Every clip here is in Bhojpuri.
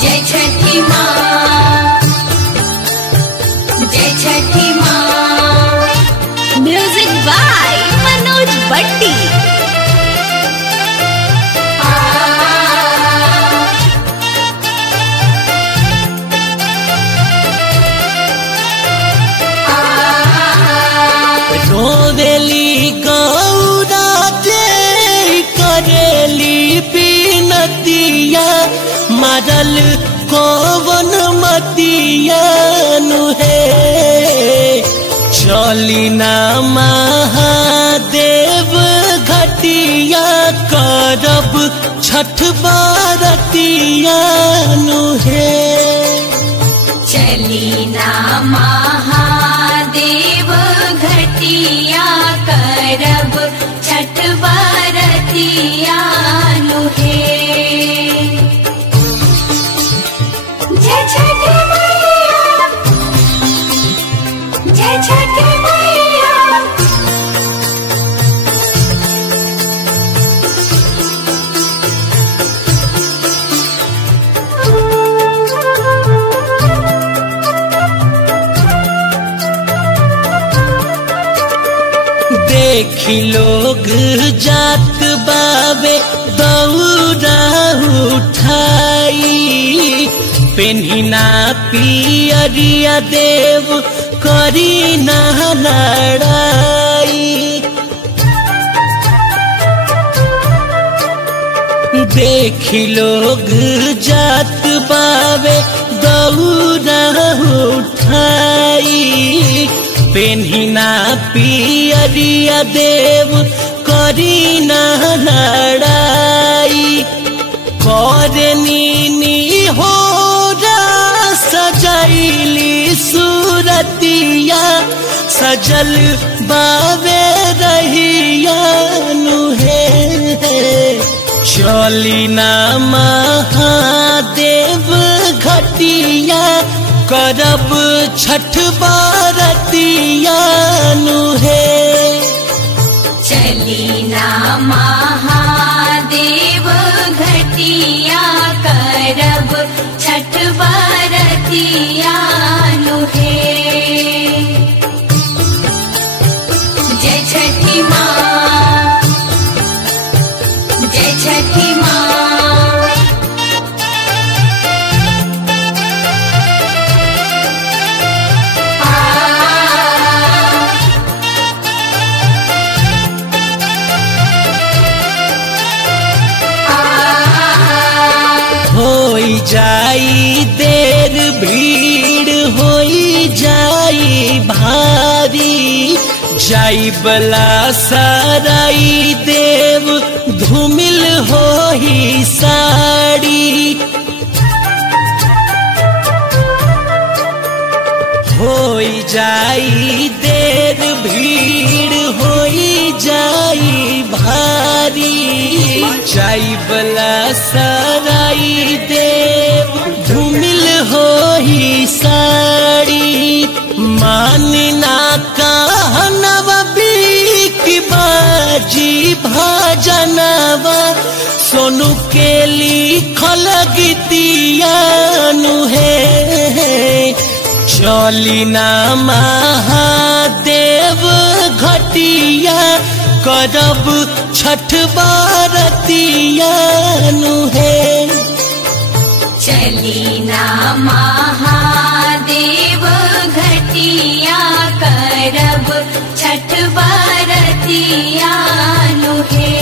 जय छठी माँ, जय छठी माँ। Music by Manoj Bhatti. रोवेली गौरा जे करेली बिनतिया, मरल कौवन मतिया नुहे। चली ना महादेव घटिया, करब छठ बरतिया नुहे। चली ना महादेव घटिया, करब छठ बरतिया नुहे। जय छठी मैया, जय छठी मैया। देखी लोग जात बाबे दौरा उठाई, पेन्हिना पियरिया देव करी ना लड़ाई। देखी लोग जात बाबे दौरा उठाई, पेन्हिना पियरिया देव करी ना लड़ाई। करनी हो सजैली सूरतिया, सजल बावे रहिया नुहे। चली ना महादेव घटिया, करब छठ बरतिया नुहे। चली ना महादेव घटिया, करब छठ बरतिया नुहे। जय छठी माँ, जय छठी माँ। होई जाई देर भीड़ होई जाई भारी, जाई बला सराई देव धूमिल होई साड़ी। होई जाई देर भीड़ होई जाई भारी, जाई बला सराई देव धूमिल होई साड़ी। मानना कहनवा की बाजी भजनवा, सोनू के लिखल गीतिया नुहे। चली ना महादेव घटिया, करब छठ बरतिया नुहे। चली ना महादेव घटिया, करब छठ बरतिया नुहे।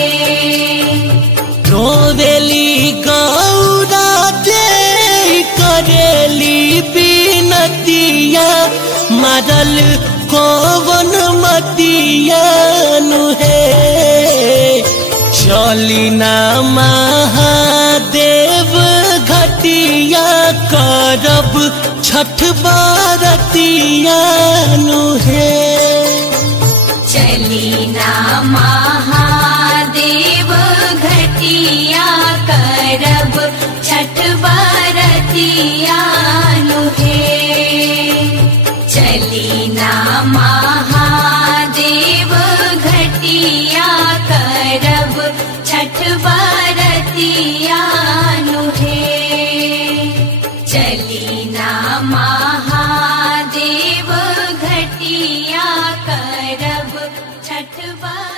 रोवेली गौरा जे करेली बिनतिया, मरल कौवन मतिया नुहे। चली ना महादेव घटिया, करब छठ बरतिया नुहे। चली ना महादेव घटिया, करब छठ बरतिया नुहे। चली ना महादेव घटिया, करब छठ बरतिया नुहे। चलीना महादेव घटिया करब छठ बरतिया।